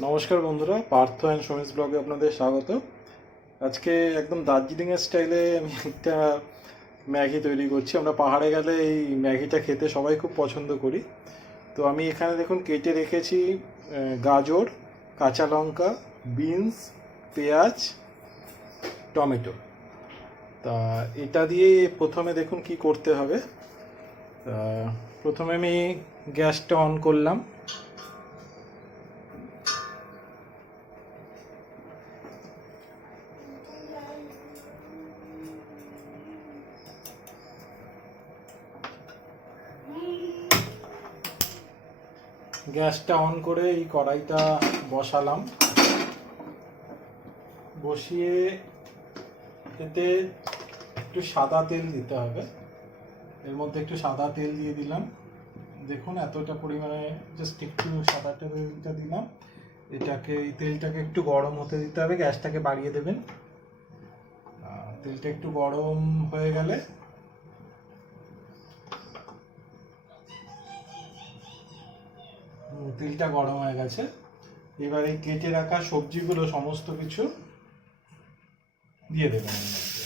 নমস্কার বন্ধুরা, পার্থ অ্যান্ড সমিস ব্লগে আপনাদের স্বাগত। আজকে একদম দার্জিলিংয়ের স্টাইলে আমি একটা ম্যাগি তৈরি করছি। আমরা পাহাড়ে গেলে এই ম্যাগিটা খেতে সবাই খুব পছন্দ করি। তো আমি এখানে দেখুন কেটে রেখেছি গাজর, কাঁচা লঙ্কা, বিনস, পেঁয়াজ, টমেটো। তা এটা দিয়ে প্রথমে দেখুন কি করতে হবে। তা প্রথমে আমি গ্যাসটা অন করলাম। গ্যাসটা অন করে এই কড়াইটা বসালাম। বসিয়ে এতে একটু সাদা তেল দিতে হবে। এর মধ্যে একটু সাদা তেল দিয়ে দিলাম। দেখুন এতটা পরিমাণে জাস্ট একটু সাদা তেলটা দিলাম। এই তেলটাকে একটু গরম হতে দিতে হবে, গ্যাসটাকে বাড়িয়ে দেবেন। তেলটা একটু গরম হয়ে গেলে তেলটা গরম হয়ে গেছে। এবার এই কেটে রাখা সবজিগুলো সমস্ত কিছু দিয়ে দেবেন এর মধ্যে।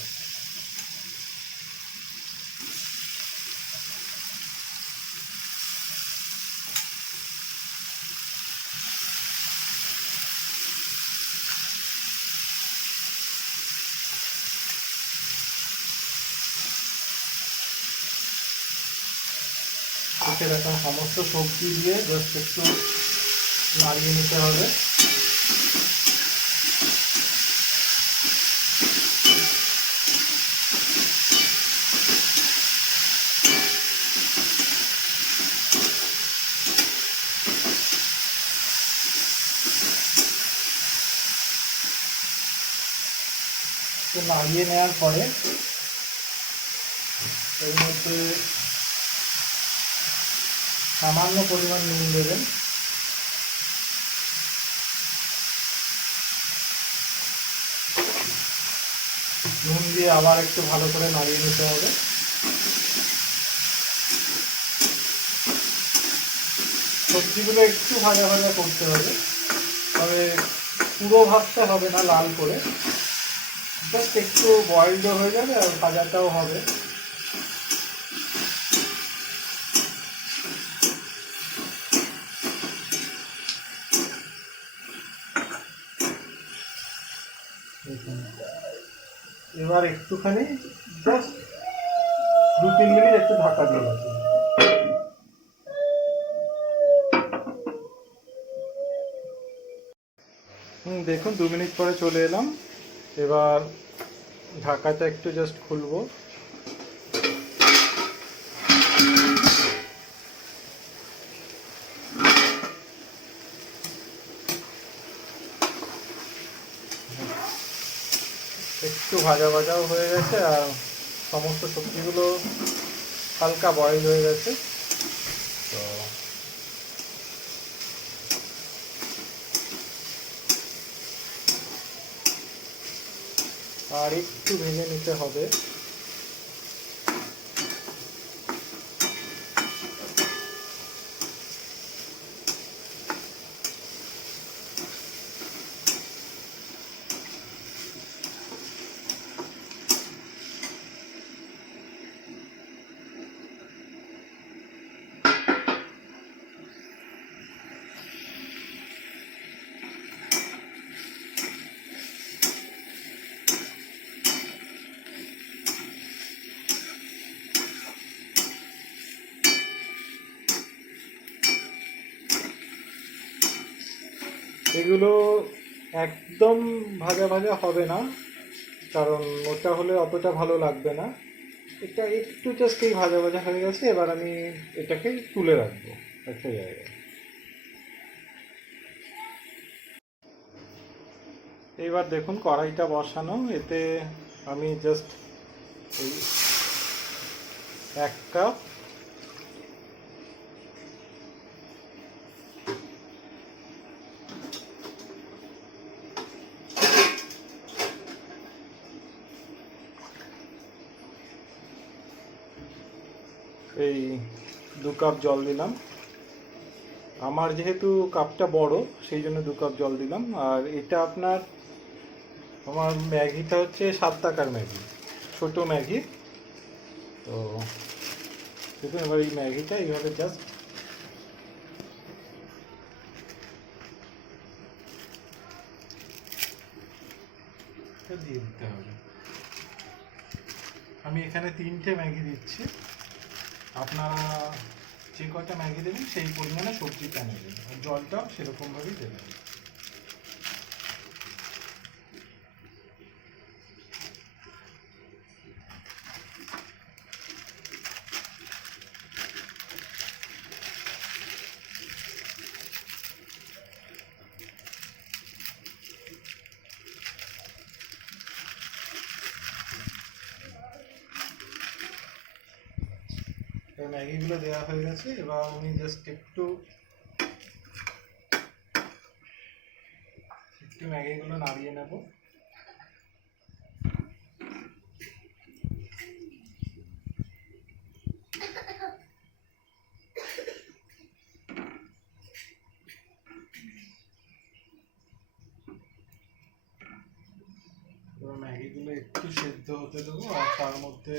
কেটে রাখা সমস্ত সবজি দিয়ে জাস্ট একটু নাড়িয়ে নিতে হবে। তো নাড়িয়ে নেওয়ার পরে এর মধ্যে সামান্য পরিমাণ নুন দেবেন। নুন দিয়ে আবার একটু ভালো করে নাড়িয়ে নিতে হবে। সবজিগুলো একটু ভাজা ভাজা করতে হবে, তবে পুরো ভাজতে হবে না লাল করে, জাস্ট একটু বয়েলড হয়ে যাবে আর ভাজাটাও হবে। এবার একটুখানি জাস্ট 2-3 মিনিট একটু ঢাকা দিয়ে রাখুন। দেখুন 2 মিনিট পরে চলে এলাম। এবার ঢাকাটা একটু জাস্ট খুলবো। একটু ভাজা ভাজাও হয়ে গেছে আর সমস্ত সবজিগুলো হালকা বয়েল হয়ে গেছে। তো আর একটু ভেজে নিতে হবে। এগুলো একদম ভাজা ভাজা হবে না, কারণ ওটা হলে অতটা ভালো লাগবে না। এটা একটু জাস্ট এই ভাজা ভাজা হয়ে গেছে। এবার আমি এটাকে তুলে রাখবো একটা জায়গায়। এইবার দেখুন কড়াইটা বসানো, এতে আমি জাস্ট এই 1 কাপ এই 2 কাপ জল দিলাম। আমার যেহেতু কাপটা বড় সেই জন্য 2 কাপ জল দিলাম। আর এটা আপনার, আমার ম্যাগিটা হচ্ছে 7 টাকার ম্যাগি, ছোট ম্যাগি। তো দেখুন এবার এই ম্যাগিটা এইভাবে জাস্ট দিয়ে দিতে হবে। আমি এখানে 3টে ম্যাগি দিচ্ছি, আপনারা যে কয়টা ম্যাগি দেবেন সেই পরিমাণে সবজিটা নেবেন, আর জলটাও সেরকমভাবেই দেবেন। ম্যাগিগুলো দেওয়া হয়ে গেছে, এবার আমি জাস্ট একটু ম্যাগিগুলো নাড়িয়ে নেব। এবার ম্যাগিগুলো একটু সেদ্ধ হতে দেবো, আর তার মধ্যে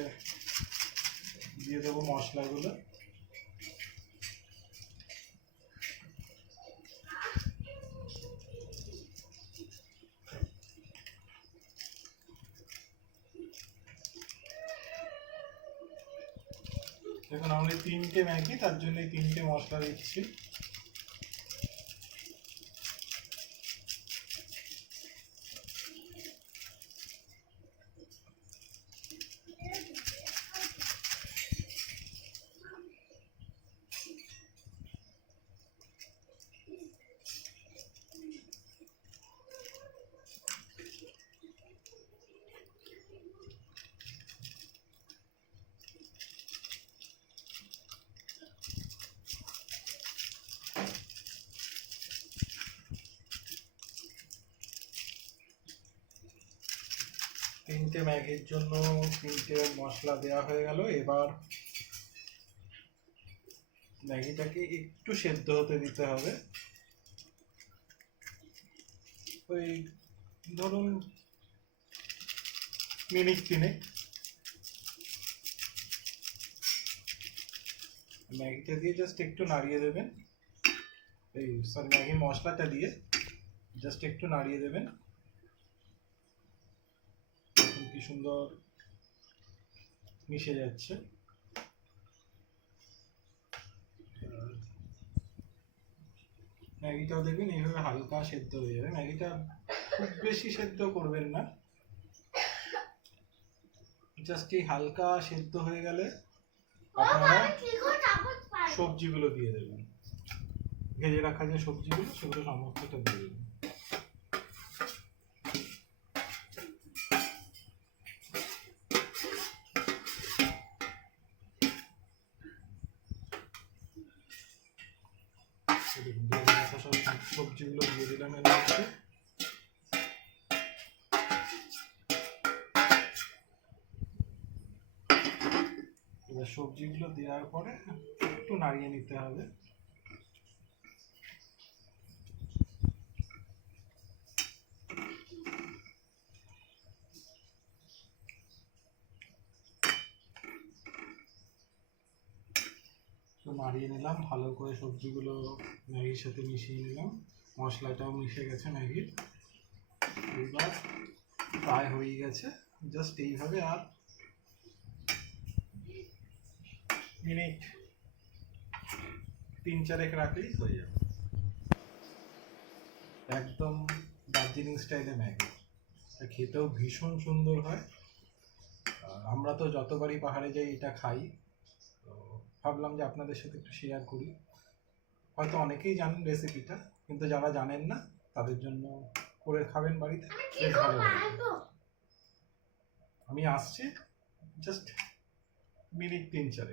দিয়ে দেবো মশলাগুলো। দেখুন আমরা 3টে ম্যাগি, তার জন্য 3টে মশলা দিচ্ছি। তিনটে ম্যাগির জন্য 3টে মশলা দেওয়া হয়ে গেল। এবার ম্যাগিটাকে একটু সেদ্ধ হতে দিতে হবে, ওই ধরুন মিনিট 3। ম্যাগিটা দিয়ে জাস্ট একটু নাড়িয়ে দেবেন, এই সরি ম্যাগি মশলাটা দিয়ে জাস্ট একটু নাড়িয়ে দেবেন। কি সুন্দর মিশে যাচ্ছে। ম্যাগিটাও দেখবেন এইভাবে হালকা সেদ্ধ হয়ে যাবে। ম্যাগিটা খুব বেশি সেদ্ধ করবেন না, জাস্ট এই হালকা সেদ্ধ হয়ে গেলে আপনারা সবজিগুলো দিয়ে দেবেন, ভেজে রাখা যে সবজিগুলো সেগুলো সমস্তটা দিয়ে দেবেন। সবজিগুলো দিয়ে দিলাম এর মধ্যে। এবার সবজিগুলো দেওয়ার পরে একটু নাড়িয়ে নিতে হবে। তো নাড়িয়ে নিলাম ভালো করে, সবজিগুলো ম্যাগির সাথে মিশিয়ে নিলাম, মশলাটাও মিশে গেছে ম্যাগির। এবার প্রায় হয়ে গেছে, জাস্ট এইভাবে আর মিনিট 3-4 রাখলেই হয়ে যাবে। একদম দার্জিলিং স্টাইলে ম্যাগি, খেতেও ভীষণ সুন্দর হয়। আমরা তো যতবারই পাহাড়ে যাই এটা খাই, তো ভাবলাম যে আপনাদের সাথে একটু শেয়ার করি। হয়তো অনেকেই জানেন রেসিপিটা, কিন্তু যারা জানেন না তাদের জন্য করে খাবেন বাড়িতে, বেশ ভালো লাগবে। আমি আসছি জাস্ট মিনিট 3-4।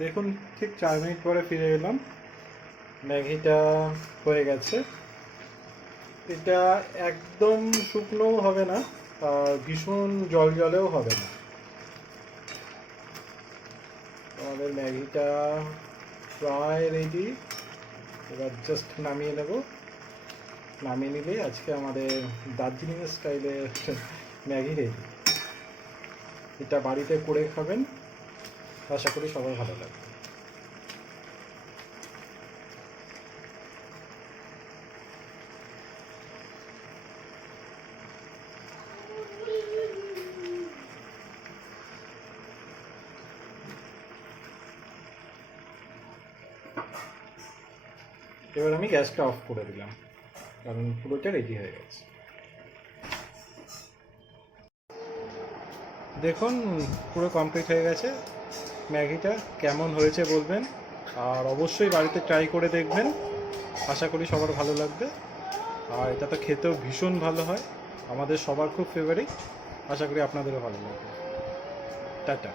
দেখুন ঠিক 4 মিনিট পরে ফিরে এলাম, ম্যাগিটা হয়ে গেছে। এটা একদম শুকনো হবে না, আর ভীষণ জল জলেও হবে না। আমাদের ম্যাগিটা প্রায় রেডি, এবার জাস্ট নামিয়ে নেব। নামিয়ে নিলেই আজকে আমাদের দার্জিলিং স্টাইলে ম্যাগি রেডি। এটা বাড়িতে করে খাবেন, আশা করি সবার ভালো লাগবে। এবার আমি গ্যাসটা অফ করে দিলাম, কারণ পুরোটা রেডি হয়ে গেছে। দেখুন পুরো কমপ্লিট হয়ে গেছে। ম্যাগিটা কেমন হয়েছে বলবেন, আর অবশ্যই বাড়িতে ট্রাই করে দেখবেন, আশা করি সবার ভালো লাগবে। আর এটা তো খেতেও ভীষণ ভালো হয়, আমাদের সবার খুব ফেভারিট, আশা করি আপনাদেরও ভালো লাগবে। টাটা।